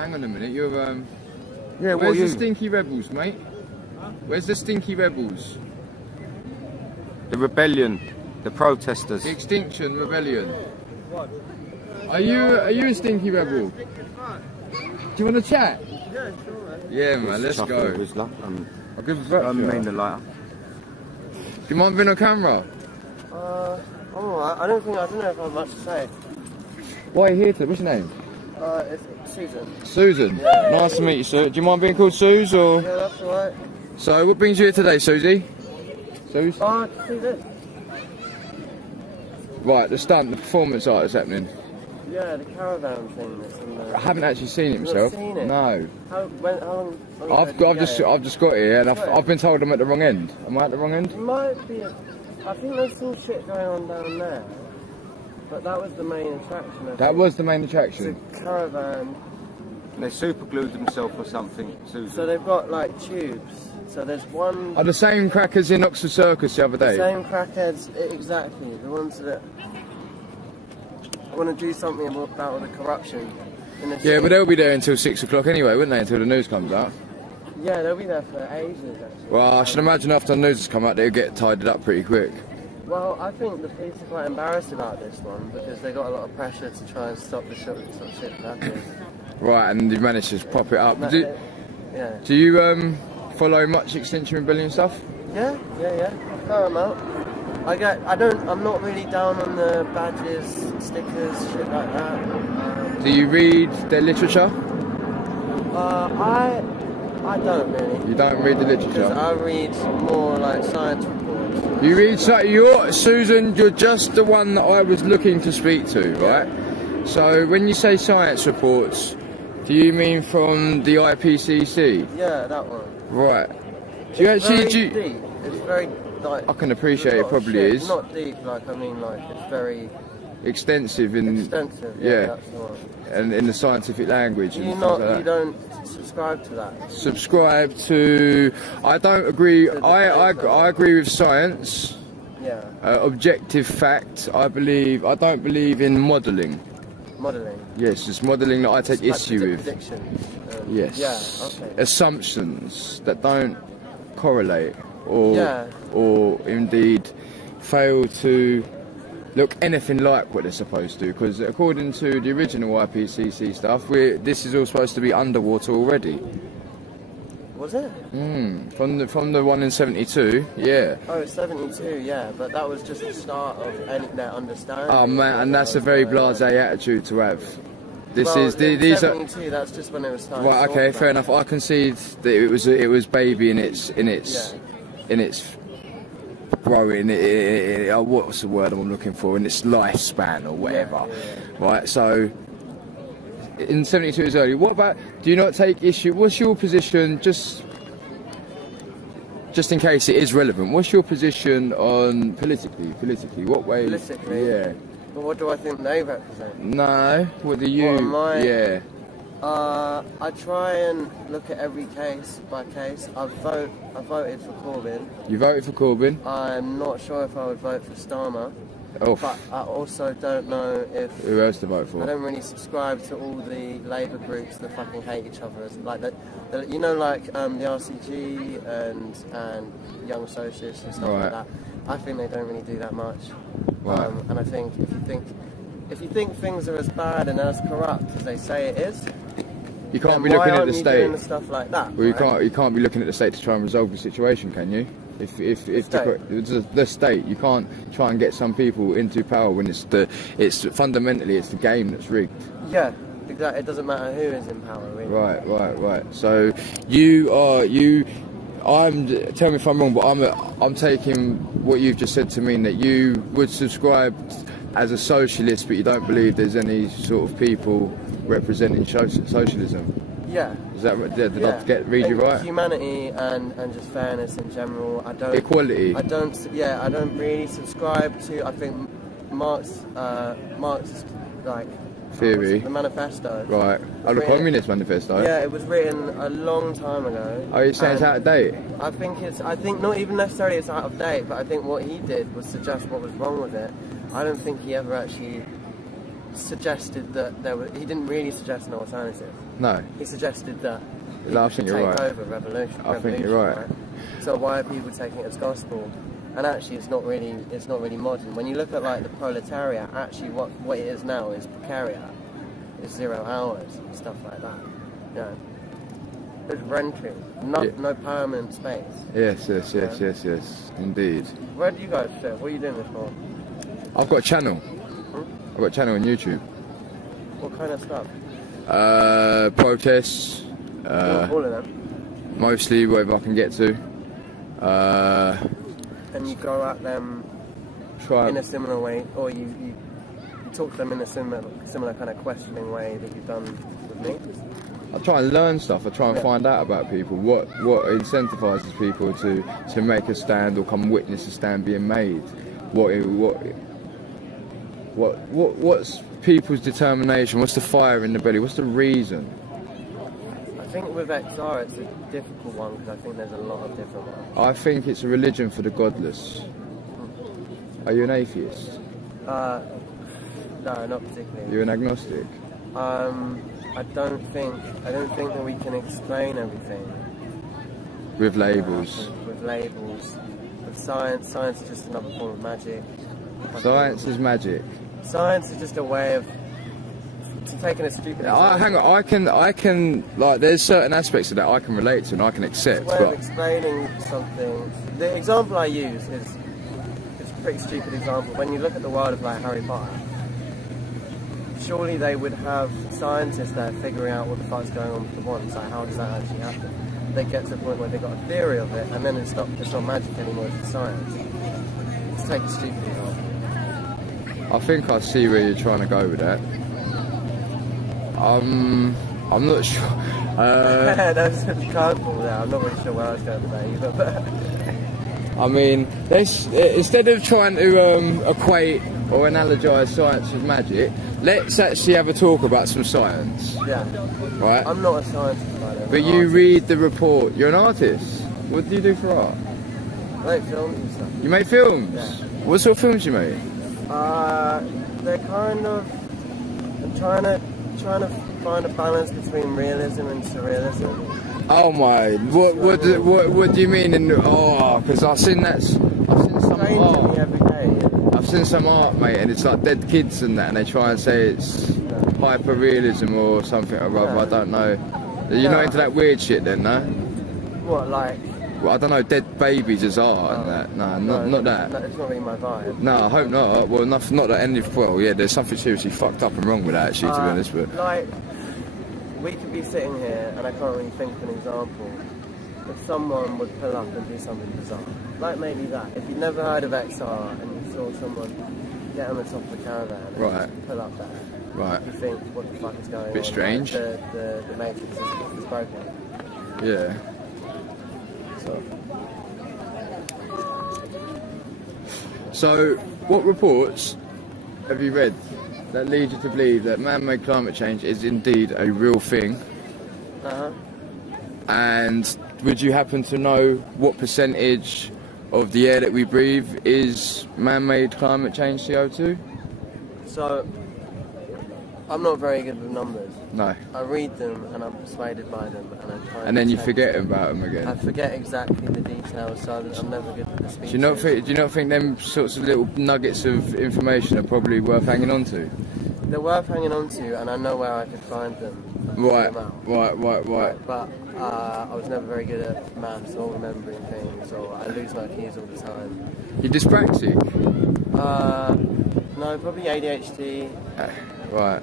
hang on a minute. You're Yeah, where's the stinky rebels, mate? Where's the stinky rebels? The rebellion, the protesters. The Extinction Rebellion. Are you a stinky rebel? Do you want to chat? Yeah, sure, man. Yeah, man. Let's go. I'll give a fuck. I mean the lighter. Do you mind being on camera? I'm alright. I don't know if I have much to say. Why are you here today? What's your name? It's Susan. Susan. Yeah. Nice to meet you, Sue. Do you mind being called Suze or? Yeah, that's alright. So, what brings you here today, Susie? Suze? To see this. Right, the stunt, the performance art is happening. Yeah, the caravan thing that's in there. I haven't actually seen it myself. You've not seen it? No. How long I've just got here and I've been told I'm at the wrong end. Am I at the wrong end? It might be I think there's some shit going on down there. But that was the main attraction. That was the main attraction. It's a caravan. They super glued themselves or something, Susan. So they've got like tubes. So there's one. Are the same crackers in Oxford Circus the other day? The same crackheads, exactly. The ones that want to do something about all the corruption in the city. But they'll be there until 6 o'clock anyway, wouldn't they? Until the news comes out. Yeah, they'll be there for ages actually. Well, I should imagine after the news has come out, they'll get tidied up pretty quick. Well, I think the police are quite embarrassed about this one because they got a lot of pressure to try and stop the shit happening. Right, and you've managed to pop it up. Yeah. Do you follow much Extinction Rebellion stuff? Yeah. Fair amount. I'm not really down on the badges, stickers, shit like that. Do you read their literature? I don't really. You don't read the literature? Because I read more like science reports. You read, Susan, you're just the one that I was looking to speak to, right? So when you say science reports, do you mean from the IPCC? Yeah, that one. Right. Do you actually deep. It's very like. I can appreciate it probably is. Not deep, like I mean, like it's very extensive in. Extensive. Yeah. That's the one. And in the scientific language. You don't subscribe to that. Subscribe to. I don't agree. I agree with science. Yeah. Objective fact. I don't believe in modelling. Modelling. Yes, it's modelling that I take issue with. Predictions. Yes. Yeah. Okay. Assumptions that don't correlate or indeed fail to look anything like what they're supposed to. Because according to the original IPCC stuff, this is all supposed to be underwater already. Was it? From the one in 72, yeah. Oh, 72, yeah, but that was just the start of their understanding. Oh man, and that's a very blasé attitude to have. These 72, that's just when it was starting. Right, okay, fair enough. I concede that it was baby in its growing. What's the word I'm looking for? In its lifespan or whatever. Yeah. Right, so. In 72 is early. What about? Do you not take issue? What's your position? Just in case it is relevant. What's your position on politically? What way? Politically. Yeah. But what do I think they represent? No. What do you? Yeah. I try and look at every case by case. I voted for Corbyn. You voted for Corbyn? I'm not sure if I would vote for Starmer. Oh. But I also don't know if... Who else to vote for? I don't really subscribe to all the Labour groups that fucking hate each other. Like the RCG and Young Socialists and stuff like that. I think they don't really do that much. Right. And I think if you think things are as bad and as corrupt as they say it is, you can't be looking at the state. Doing stuff like that. Well, you can't be looking at the state to try and resolve the situation, can you? If the state, you can't try and get some people into power when it's fundamentally the game that's rigged. Yeah, exactly. It doesn't matter who is in power, really. Right. So tell me if I'm wrong, but I'm taking what you've just said to mean that you would subscribe as a socialist, but you don't believe there's any sort of people representing socialism. Yeah. Is that right? Did I read you right? Humanity and just fairness in general. I don't. Equality. I don't really subscribe to. I think Marx's like theory. The manifesto. Right. Oh, the Communist Manifesto. Yeah, it was written a long time ago. Are you saying it's out of date? I think not even necessarily it's out of date, but I think what he did was suggest what was wrong with it. I don't think he ever actually suggested that he didn't really suggest an alternative. No. He suggested that I think you're right. over revolution. I think you're right. So why are people taking it as gospel? And actually, it's not really modern. When you look at like the proletariat, actually, what it is now is precariat. It's 0 hours and stuff like that. You know, it's renting, no permanent space. Yes, indeed. Where do you guys sit? What are you doing this for? I've got a channel. I've got a channel on YouTube. What kind of stuff? Protests. All of them. Mostly whatever I can get to. And you go at them in a similar way, or you talk to them in a similar kind of questioning way that you've done with me? I try and learn stuff. I try and find out about people. What incentivises people to make a stand or come witness a stand being made? What's people's determination? What's the fire in the belly? What's the reason? I think with XR it's a difficult one because I think there's a lot of different ones. I think it's a religion for the godless. Are you an atheist? No, not particularly. You're an agnostic? I don't think that we can explain everything. With labels? With labels. With science. Science is just another form of magic. Science is magic? Science is just a way of taking a stupid example. Hang on, I can, like, there's certain aspects of that I can relate to and I can accept. It's a way of explaining something. The example I use is a pretty stupid example. When you look at the world of like Harry Potter, surely they would have scientists there figuring out what the fuck's going on with the wands. Like, how does that actually happen? They get to the point where they've got a theory of it, and then it's not magic anymore, it's science. Let's take a stupid example. I think I see where you're trying to go with that. I'm not sure. That's a cardboard there. I'm not really sure where I was going with that either. I mean, instead of trying to equate or analogize science with magic, let's actually have a talk about some science. Yeah. Right? I'm not a scientist, but you read the report. You're an artist. What do you do for art? I make films and stuff. You make films? Yeah. What sort of films you make? They're kind of... I'm trying to find a balance between realism and surrealism. Oh my! What do you mean? Because I've seen some art. Every day. I've seen some art, mate, and it's like dead kids and that, and they try and say it's hyper realism or something or other. I don't know. You're not into that weird shit, then, no? What, like? Well, I don't know. Dead babies as art and that. No, not that. No, it's not really my vibe. No, I hope not. Well, not that any of. Well, yeah, there's something seriously fucked up and wrong with that, actually, to be honest. But like, we could be sitting here, and I can't really think of an example. If someone would pull up and do something bizarre, like maybe that. If you've never heard of XR and you saw someone get on the top of the caravan and just pull up there, right, you think, what the fuck is going on? Bit strange. Like, the matrix is broken. Yeah. So, what reports have you read that lead you to believe that man-made climate change is indeed a real thing? And would you happen to know what percentage of the air that we breathe is man-made climate change CO2? So, I'm not very good with numbers. No. I read them and I'm persuaded by them and I try and then you forget about them again. I forget exactly the details, so I'm never good with the speeches. Do you not think them sorts of little nuggets of information are probably worth hanging on to? They're worth hanging on to, and I know where I could find them. Right. But I was never very good at maths or remembering things, or I lose my keys all the time. You're dyspraxic? No, probably ADHD. Right.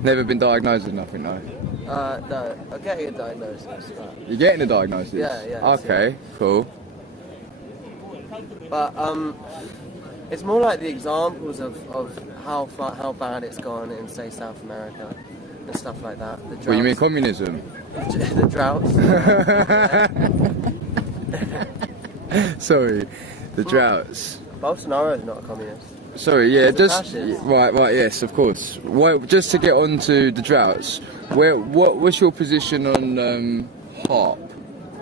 Never been diagnosed with nothing, no? No, I'm getting a diagnosis. You're getting a diagnosis? Yeah. Okay, cool. But it's more like the examples of how bad it's gone in, say, South America and stuff like that. The droughts, What, you mean communism? The droughts. Sorry, the droughts. Bolsonaro's not a communist. Sorry, yeah, He's a fascist. right, yes, of course. Well, just to get on to the droughts, what's your position on HARP?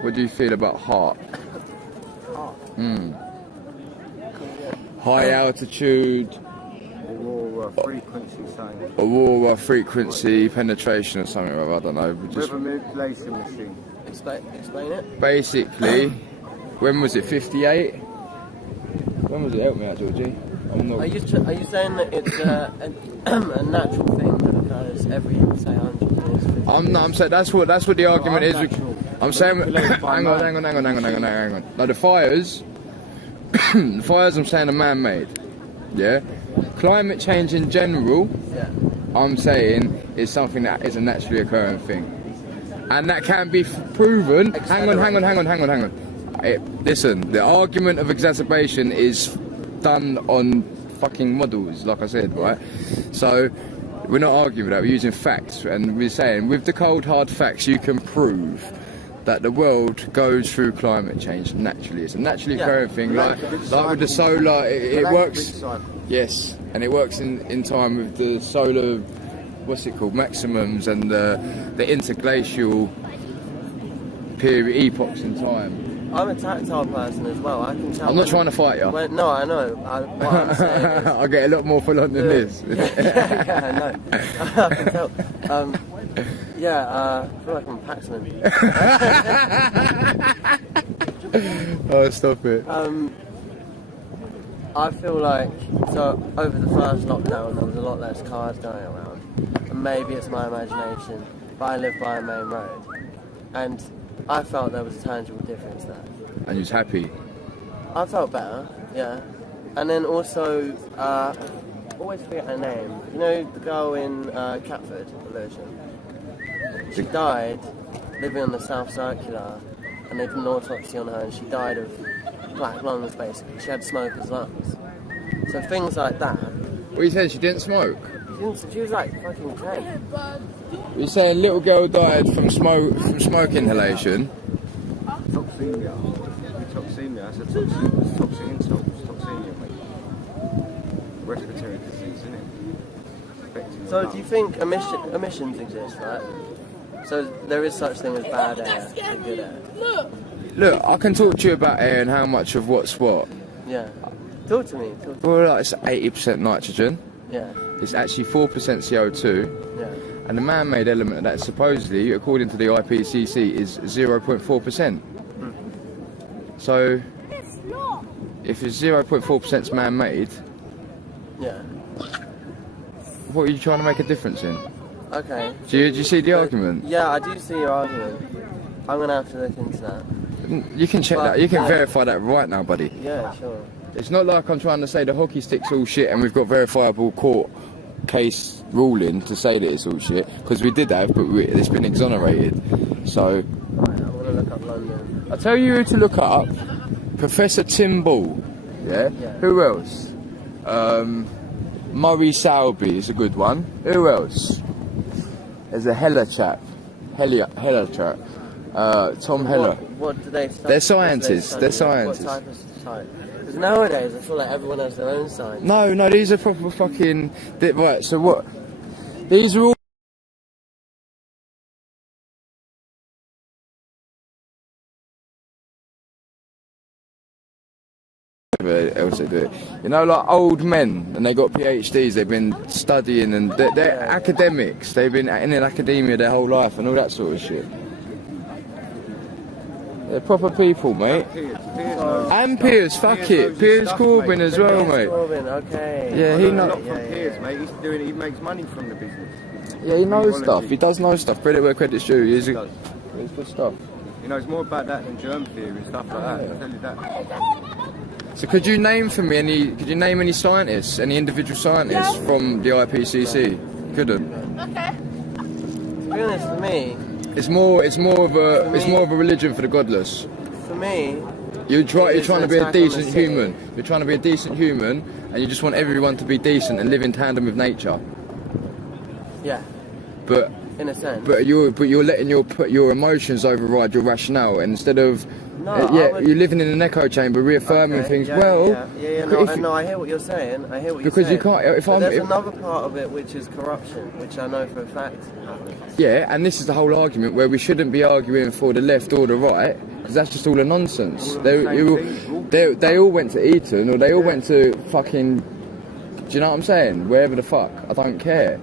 What do you feel about HARP? High altitude. War Aurora frequency something. Aurora frequency penetration or something, I don't know. River manipulation machine. Explain it. Basically, when was it? 58. When was it? Help me out, Georgie. I'm not. Are you saying that it's a natural thing that occurs every, say, 100 years? I'm saying that's what the argument is. Unnatural. I'm saying, hang on. No, the fires, the fires. I'm saying are man-made. Yeah. Climate change in general, Yeah. I'm saying is something that is a naturally occurring thing, and that can be proven. Hang on. Listen, the argument of exacerbation is done on fucking models, like I said, right? So we're not arguing with that. We're using facts, and we're saying with the cold hard facts, you can prove that the world goes through climate change naturally. It's a naturally occurring thing, like with the solar. It works. Yes, and it works in time with the solar. What's it called? Maximums and the interglacial period epochs in time. I'm a tactile person as well. I can tell. I'm not trying to fight you. No, I know. What I'm saying is, I'll get a lot more full on than this. I know. I can tell. I feel like I'm a Paxman. Oh, stop it. I feel like, so over the first lockdown there was a lot less cars going around, and maybe it's my imagination, but I live by a main road, and I felt there was a tangible difference there. And you was happy. I felt better, yeah. And then also, I always forget her name. You know the girl in Catford, Illusion? She died living on the South Circular, and they did an autopsy on her, and she died of black lungs, basically. She had smoker's lungs. So things like that. What you saying? She didn't smoke? She was like fucking 10. You're saying little girl died from smoke inhalation? Toxemia. Toxemia. That's a toxic insult. It's toxemia, mate. Respiratory disease, isn't it? So do you think emissions exist, right? So there is such thing as bad air and good air. Look, I can talk to you about air and how much of what's what. Yeah. Talk to me. Well, like, it's 80% nitrogen. Yeah. It's actually 4% CO2. Yeah. And the man-made element of that, supposedly, according to the IPCC, is 0.4%. So, if it's 0.4% is man-made, Yeah. what are you trying to make a difference in? Okay. Do you see the argument? Yeah, I do see your argument. I'm gonna have to look into that. You can check that. You can verify that right now, buddy. Yeah, sure. It's not like I'm trying to say the hockey stick's all shit and we've got verifiable court case ruling to say that it's all shit, because we did have, but it's been exonerated. So Right, I want to look up London. I'll tell you who to look up. Professor Tim Ball. Yeah? Who else? Murray Sowerby is a good one. Who else? There's a Heller chap. Heller chap. Tom Heller. What do they study? They're scientists. They're scientists. What type of science? Because nowadays I feel like everyone has their own science. No, these are proper fucking... Right, so what? These are all... else they do it. You know, like old men, and they got PhDs, they've been studying, and they're academics, they've been in academia their whole life and all that sort of shit. They're proper people, mate. And Piers, fuck it. Piers Corbyn as well, mate. Corbyn, okay. Yeah, he knows. Not from Piers, mate. He's doing it. He makes money from the business. Yeah, he knows stuff. He does know stuff. Credit where credit's due. He's good stuff. You know, it's more about that than germ theory and stuff like that. I'll tell you that. So could you name for me any scientists, any individual scientists from the IPCC? Couldn't. To be honest, for me, it's more of a religion for the godless. For me, you're trying to be a decent human. You're trying to be a decent human, and you just want everyone to be decent and live in tandem with nature. Yeah. But in a sense. But you're letting your emotions override your rationale, and instead of you're living in an echo chamber, reaffirming things. No, I hear what you're saying. Because you can't. There's another part of it which is corruption, which I know for a fact happens. Yeah, and this is the whole argument where we shouldn't be arguing for the left or the right, because that's just all a nonsense. They all went to Eton, or they all went to fucking Do you know what I'm saying? Wherever the fuck, I don't care.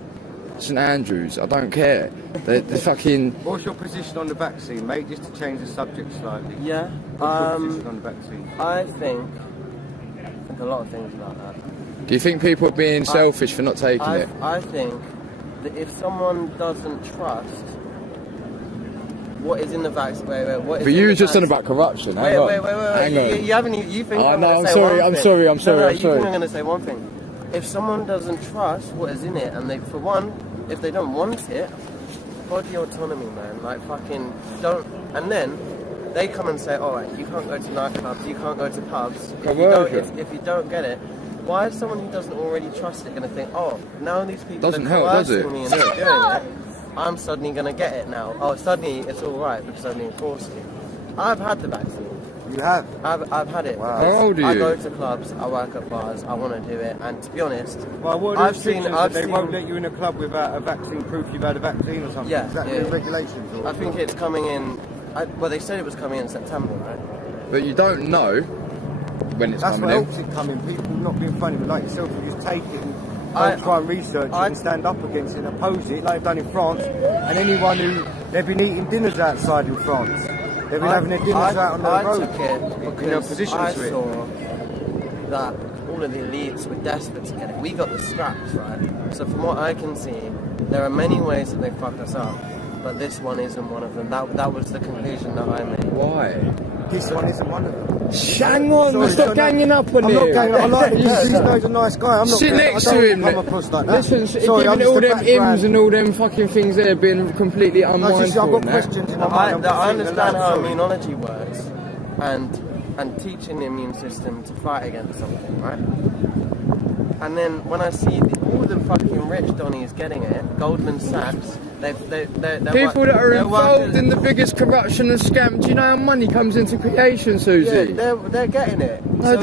St Andrews, I don't care. The fucking... What's your position on the vaccine, mate? Just to change the subject slightly. Yeah. What's your position on the vaccine? I think a lot of things about that. Do you think people are being selfish for not taking it? I think that if someone doesn't trust what is in the vaccine, But you were just on about corruption. Hang on. Hang on. You haven't. You think? Oh, I'm no, I'm say sorry. one I'm thing. sorry. I'm sorry. No, I'm you sorry. think I'm going to say one thing? If someone doesn't trust what is in it, and they, for one, if they don't want it, body autonomy, man. Like fucking don't. And then they come and say, all right, you can't go to nightclubs, you can't go to pubs. If you don't get it. Why is someone who doesn't already trust it going to think, oh, now these people Doesn't are help, does it? coercing me into doing it, I'm suddenly going to get it now. Oh, suddenly it's all right because I'm being forced to. I've had the vaccine. You have? I've had it. Wow. How old are I you? go to clubs, I work at bars, I want to do it, and to be honest, Well, what are the restrictions? They won't let you in a club without a vaccine proof you've had a vaccine or something? Yeah, Is that yeah. new regulations? Or I think it's coming in. Well, they said it was coming in September, right? But you don't know when it's That's coming what in. helps it come in. People not being funny, but like yourself, you just take it and try and research it and stand up against it and oppose it, like they've done in France. And anyone who they've been eating dinners outside in France, they've been having their dinners out on the road. I took it because I saw that all of the elites were desperate to get it. We got the scraps, right? So from what I can see, there are many ways that they fuck us up, but this one isn't one of them. That was the conclusion that I made. Why? This one isn't one of them. Hang on, stop ganging up on I'm him. not ganging up. I like him. He's a nice guy. I'm not. Sit next I to don't him. come across like that. Listen, Sorry, I'm giving all just them a ims background. and all them fucking things there being completely No, unmindful. just, I've got and that. questions in my mind. I understand how immunology works, and teaching the immune system to fight against something, right? And then when I see all the fucking rich Donnies getting it, Goldman Sachs, they're People that are involved in the biggest corruption and scam. Do you know how money comes into creation, Susie? Yeah, they're getting it. No,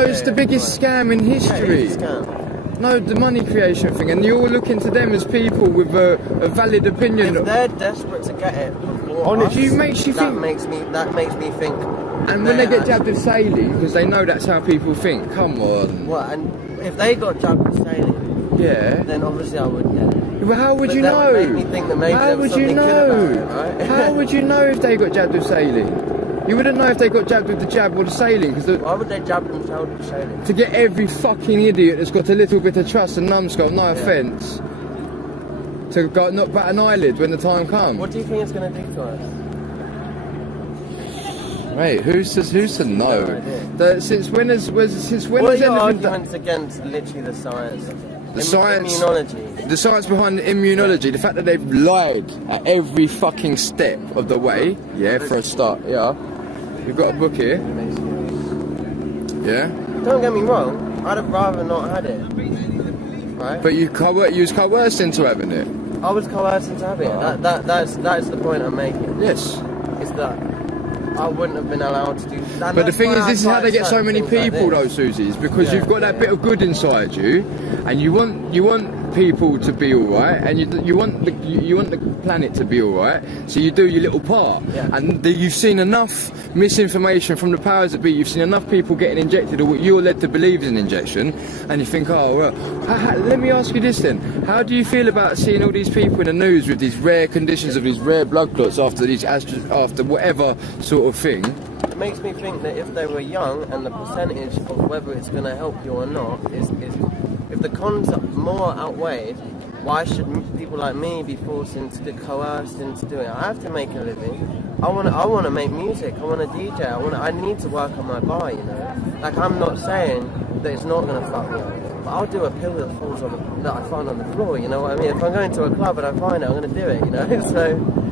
it's the biggest scam in history. Yeah, it is a scam. No, the money creation thing, and you're looking to them as people with a valid opinion. If they're desperate to get it, Honestly, makes you think. That makes me think. And when they get jabbed with saline, because they know that's how people think. Come on. What? And if they got jabbed with saline, yeah, then obviously I wouldn't get it. Well, how would you that know? Would make me think that maybe how there was would you something know? good about it, right? How would you know if they got jabbed with saline? You wouldn't know if they got jabbed with the jab or the saline, because why would they jab themselves with saline? To get every fucking idiot that's got a little bit of trust and numbskull, no offence, to go, not bat an eyelid when the time comes. What do you think it's going to do to us? Mate, who's to know? No since when has What are your anything arguments against literally the science? Immunology. The science behind the immunology, the fact that they've lied at every fucking step of the way. Yeah, for a start. Yeah, you've got a book here. Yeah. Don't get me wrong. I'd have rather not had it. Right. But you was coerced into having it. I was coerced into having it. That's the point I'm making. Yes. Is that I wouldn't have been allowed to do that. But the thing is, this is how they get so many people, though, Susie, is because you've got that bit of good inside you, and you want people to be all right, and you want the planet to be all right. So you do your little part, and you've seen enough misinformation from the powers that be. You've seen enough people getting injected, or what you're led to believe is an injection, and you think, oh well. Let me ask you this then: how do you feel about seeing all these people in the news with these rare conditions of these rare blood clots after whatever sort of thing? It makes me think that if they were young and the percentage of whether it's going to help you or not is if the cons are more outweighed, why should people like me be coerced into doing it? I have to make a living. I want to make music. I want to DJ. I need to work on my bar. You know, like I'm not saying that it's not going to fuck me up, but I'll do a pill that falls that I find on the floor. You know what I mean? If I'm going to a club and I find it, I'm going to do it. You know, so.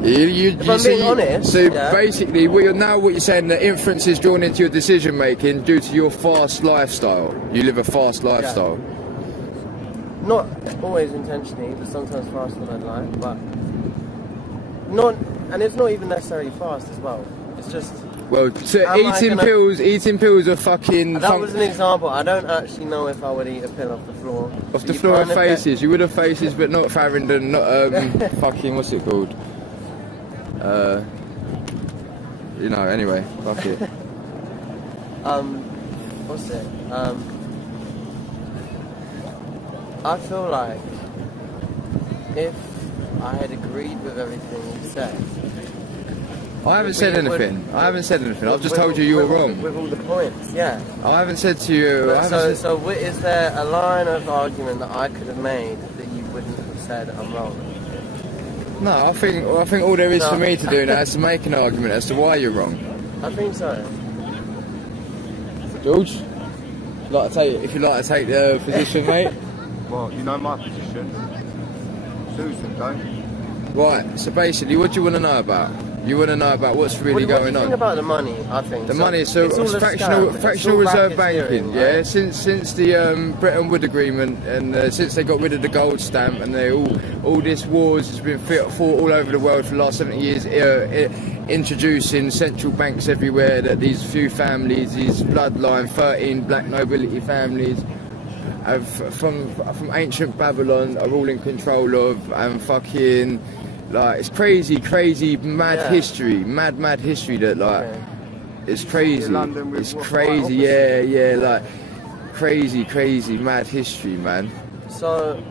If I'm being honest, so basically, what you're saying, the inference is drawn into your decision making due to your fast lifestyle. You live a fast lifestyle. Yeah. Not always intentionally, but sometimes faster than I'd like. But and it's not even necessarily fast as well. It's just. Well, so eating pills are fucking. That was an example. I don't actually know if I would eat a pill off the floor. Off the floor of faces, you would have faces, but not Farringdon, not fucking what's it called? Anyway, fuck it. What's it? I feel like if I had agreed with everything you said. I haven't said anything. I've just told you you were wrong. With all the points, yeah. I haven't said to you. So is there a line of argument that I could have made that you wouldn't have said I'm wrong? No, I think all there is for me to do now is to make an argument as to why you're wrong. I think so. George, if you'd like to take the position, mate. Well, you know my position. Susan, don't. Right. So basically, what do you want to know about? You want to know about what's really going on. What do you think about the money? I think the money. So it's fractional reserve banking. Yeah. Right? Since the Bretton Woods Agreement and since they got rid of the gold stamp and they all this wars has been fought all over the world for the last 70 years, introducing central banks everywhere. That these few families, these bloodline 13 black nobility families, from ancient Babylon are all in control of and fucking. Like it's crazy, mad history that like it's crazy. It's crazy, like crazy, mad history, man. So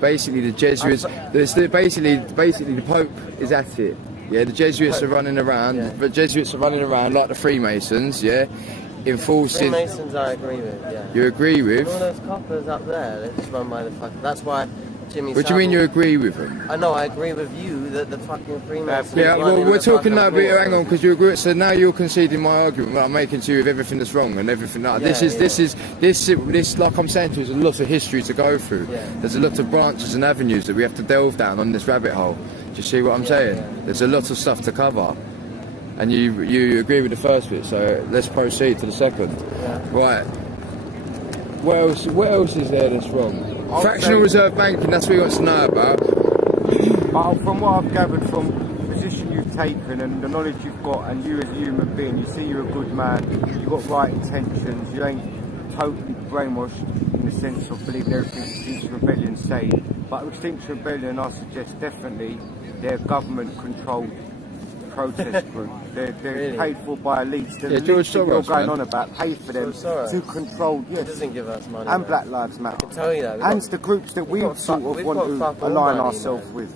basically the Jesuits, basically the Pope is at it. Yeah, the Jesuits are running around. Yeah. The Jesuits are running around like the Freemasons. Yeah, enforcing. Freemasons, I agree with. Yeah. You agree with? All those coppers up there, they just run by the fuck. That's why. What do you mean you agree with them? I know, I agree with you that the fucking Freemasons. Yeah, well, we're talking now, but hang on, because you agree. So now you're conceding my argument that I'm making to you with everything that's wrong and everything. Like, this, like I'm saying to you, there's a lot of history to go through. Yeah. There's a lot of branches and avenues that we have to delve down on this rabbit hole. Do you see what I'm saying? Yeah. There's a lot of stuff to cover. And you agree with the first bit, so let's proceed to the second. Yeah. Right. What else is there that's wrong? Fractional reserve banking, that's what he wants to know about. From what I've gathered from the position you've taken and the knowledge you've got, and you as a human being, you see you're a good man, you've got right intentions, you ain't totally brainwashed in the sense of believing everything Extinction Rebellion say. But Extinction Rebellion, I suggest definitely they're government-controlled protest group. They're really? Paid for by elites. The yeah, George elites you're going man. on about pay for them to control. Yes, he doesn't give us money. And Black Lives Matter. I can tell you that. And the groups that we sort of want to align ourselves with.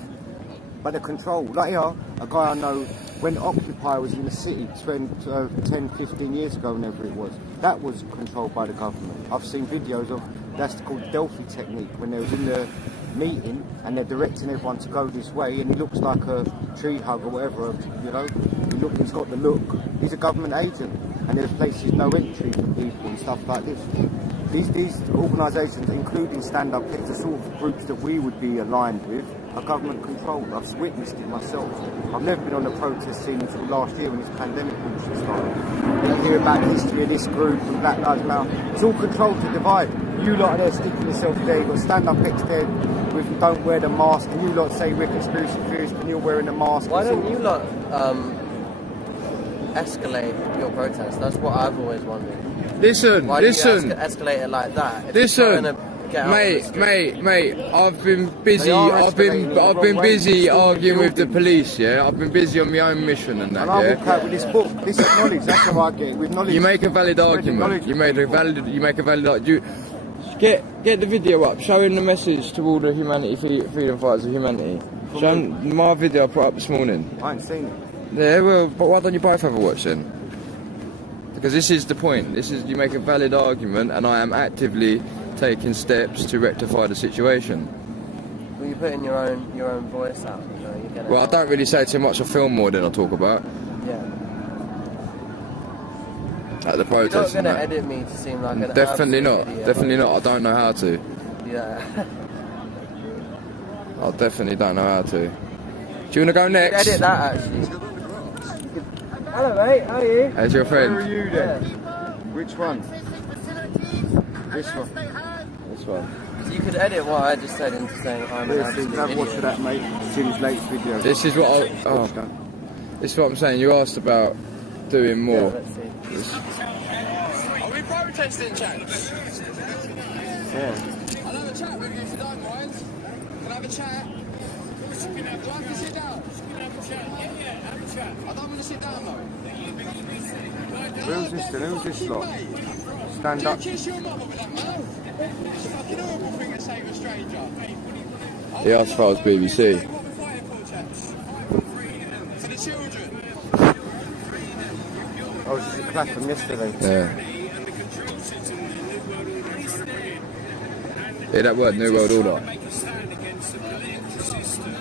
But the control. Like here, a guy I know, when Occupy was in the city 10, 15 years ago, whenever it was, that was controlled by the government. I've seen videos of, that's called Delphi technique, when they was in the meeting and they're directing everyone to go this way, and he looks like a tree hug or whatever, you know. He's got the look. He's a government agent, and there's places no entry for people and stuff like this. These organisations, including Stand Up Kids, the sort of groups that we would be aligned with, are government controlled. I've witnessed it myself. I've never been on a protest scene until last year when this pandemic bullshit started. I hear about the history of this group and Black Lives Matter. It's all controlled to divide. You lot are there sticking yourself there. You've got Stand Up X there with don't wear the mask, and you lot say we're conspiracy theorists and you're wearing the mask. Why don't you lot escalate your protest? That's what I've always wondered. Listen. Why do you escalate it like that? If listen, mate. I've been busy. I've been busy arguing with the police. Yeah, I've been busy on my own mission and that. And I walk out with this book. This is knowledge. That's how I get it. With knowledge. You make a valid argument. You make a valid argument. Get the video up, showing the message to all the freedom fighters of humanity. Show my video I put up this morning. I ain't seen it. Yeah, well, but why don't you both have a watch then? Because this is the point. You make a valid argument, and I am actively taking steps to rectify the situation. Well, you put in your own voice out. You know, you get well, I don't really say too much. I film more than I talk about. Yeah. At the protest. You're not going to edit me to seem like an definitely not. Idiot. Definitely not. I don't know how to. Yeah. I definitely don't know how to. Do you want to go next? Edit that actually. Hello mate, how are you? How's your friend? Where are you then? Yeah. Which one? This one. This one. So you could edit what I just said into saying I'm an absolute Have idiot. watched that, mate. Tim's latest video. This is what this is what I'm saying. You asked about doing more. Yeah, let's see. Are we protesting, chaps? Yeah. I'll have a chat with you if you don't mind. Can I have a chat? Do I have to sit down? Yeah, have a chat. I don't want to sit down though. Who's this then? Who's this lot? Stand up. Kiss your mother with that, man. It's a fucking horrible thing to say. He asked if I was BBC. What we're fighting for, chaps? For the children. Oh, this is a clap from yesterday. Yeah. Yeah, that word, New World Order. Make a stand against the political system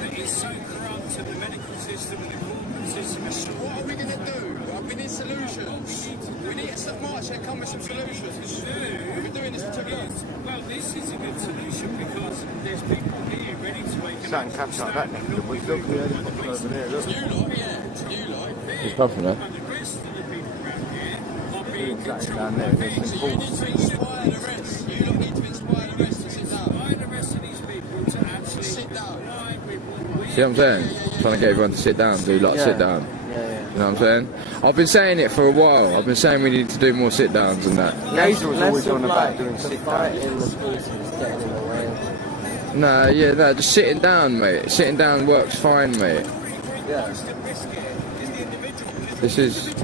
that is so corrupt, and the medical system and the corporate system. So what are we going to do? Well, we need solutions. We need to stop march and come with some solutions. We've been doing this for too long. Well, this is a good solution because there's people here ready to make Something caps like that neck of the woods. Look, the helicopter over there, look. You lot, yeah. You lot. He's puffing there. and the rest of the people around here are being Exactly down there, there's some So you need balls. to inspire the rest. You lot need to inspire the rest to sit down. by the rest of these people to actually Sit down. comply with what we See what I'm saying? Trying to get everyone to sit down, do like sit down. Yeah. You know what I'm saying? I've been saying it for a while. I've been saying we need to do more sit downs and that. Gazer was always on about like doing the sit fight downs. in the police is getting in the way of it. Nah, yeah, no, just sitting down, mate. Sitting down works fine, mate. Yeah. This is.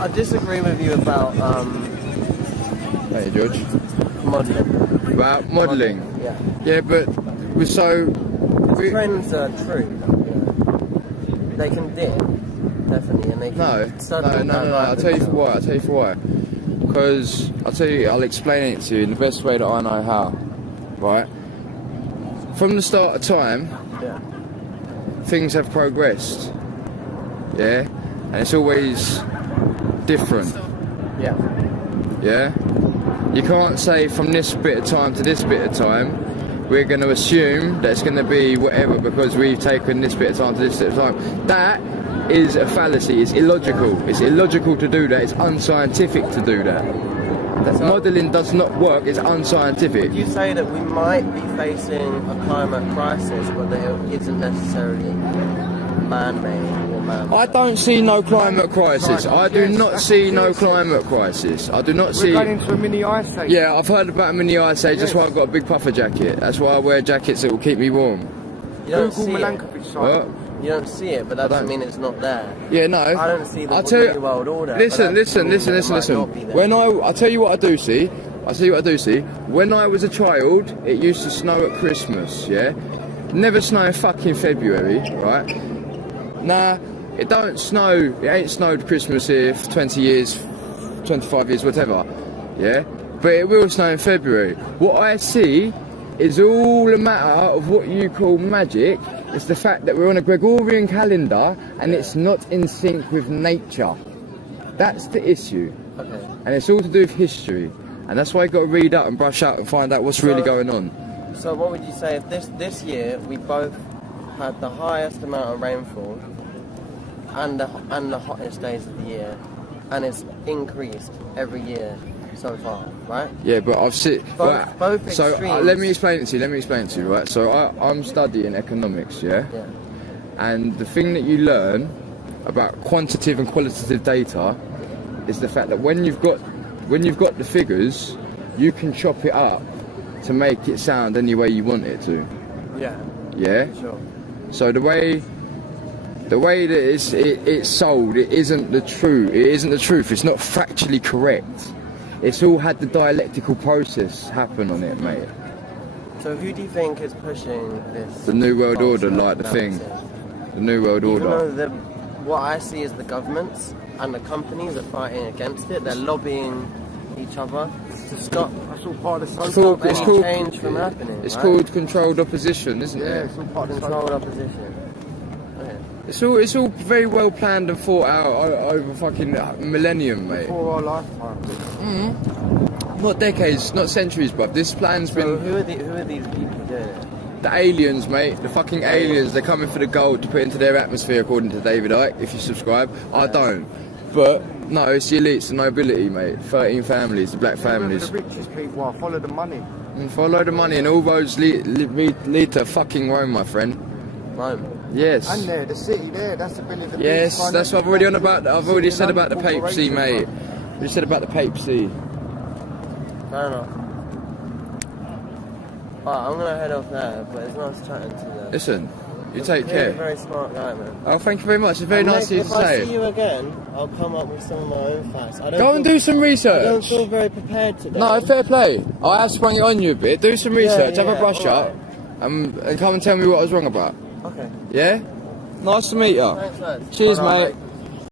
I disagree with you about Hey, George. modelling. About modelling. Yeah. Yeah, but we're so. we- Trends are true. Yeah. They can dip, definitely, and they can No, suddenly no. I'll tell you for why. I'll tell you for why. Because I'll explain it to you in the best way that I know how. Right. From the start of time, Yeah. things have progressed. Yeah, and it's always different. Yeah. Yeah, you can't say from this bit of time to this bit of time we're going to assume that it's going to be whatever because we've taken this bit of time to this bit of time. That is a fallacy. It's illogical. It's illogical to do that. It's unscientific to do that. Modelling does not work. It's unscientific. You say that we might be facing a climate crisis, but that it isn't necessarily man-made or man-made. I don't see no climate crisis. I do not see no climate crisis. I do not see. We're going into a mini ice age. Yeah, I've heard about a mini ice age. That's why I've got a big puffer jacket. That's why I wear jackets that will keep me warm. You don't Google see it. Milankovic side. What? You don't see it, but that doesn't mean it's not there. Yeah, no. I don't see the I'll tell you- New World Order. but Listen, that doesn't listen. mean that it might not be there. When I'll tell you what I do see. I'll tell you what I do see. When I was a child, it used to snow at Christmas. Yeah, never snow in fucking February, right? Nah, it don't snow. It ain't snowed Christmas here for 20 years, 25 years, whatever. Yeah, but it will snow in February. What I see is all a matter of what you call magic. It's the fact that we're on a Gregorian calendar and it's not in sync with nature. That's the issue. Okay. And it's all to do with history. And that's why you've got to read up and brush up and find out what's really going on. So what would you say if this year we both had the highest amount of rainfall and the hottest days of the year, and it's increased every year so far, right? Yeah, but I've seen... Both so extremes. let me explain it to you, right? So I'm studying economics, yeah? Yeah. And the thing that you learn about quantitative and qualitative data is the fact that when you've got the figures, you can chop it up to make it sound any way you want it to. Yeah. Yeah? Sure. So the way that it's sold, it isn't the truth. It isn't the truth. It's not factually correct. It's all had the dialectical process happen on it, mate. So who do you think is pushing this? The New World false Order, like the thing. narrative? The New World Even Order. though what I see is the governments and the companies are fighting against it. They're lobbying each other to stop That's all part of the It's social called, it's any called, change from happening. it's right? called controlled opposition, isn't Yeah, it? it's all part of the Controlled social. opposition. Okay. It's all very well planned and thought out over fucking millennium, mate. For our lifetime. Not decades, not centuries, bruv. This plan's So been who are these people doing it? the aliens, mate. The fucking aliens. They're coming for the gold to put into their atmosphere, according to David Icke. If you subscribe, I don't. But no, it's the elites, the nobility, mate. 13 families, the black families. The richest people are, follow the money. And follow the money, and all roads lead to fucking Rome, my friend. Rome. Yes. And there, the city there, that's the billion. Yes, that's what I've already on about. I've already said about the papacy, mate. You said about the papacy. Fair enough. Alright, I'm gonna head off there, but it's nice chatting to you. Listen, you take You're a care. very smart guy, man. Oh, thank you very much. It's very nice of you to If I say. see you again, I'll come up with some of my own facts. Go and do some research. I don't feel very prepared today. No, fair play. I have sprung it on you a bit. Do some research, have a brush alright. up, and come and tell me what I was wrong about. Okay. Yeah? Nice to meet you. Thanks, lads. Cheers, Bye-bye, mate.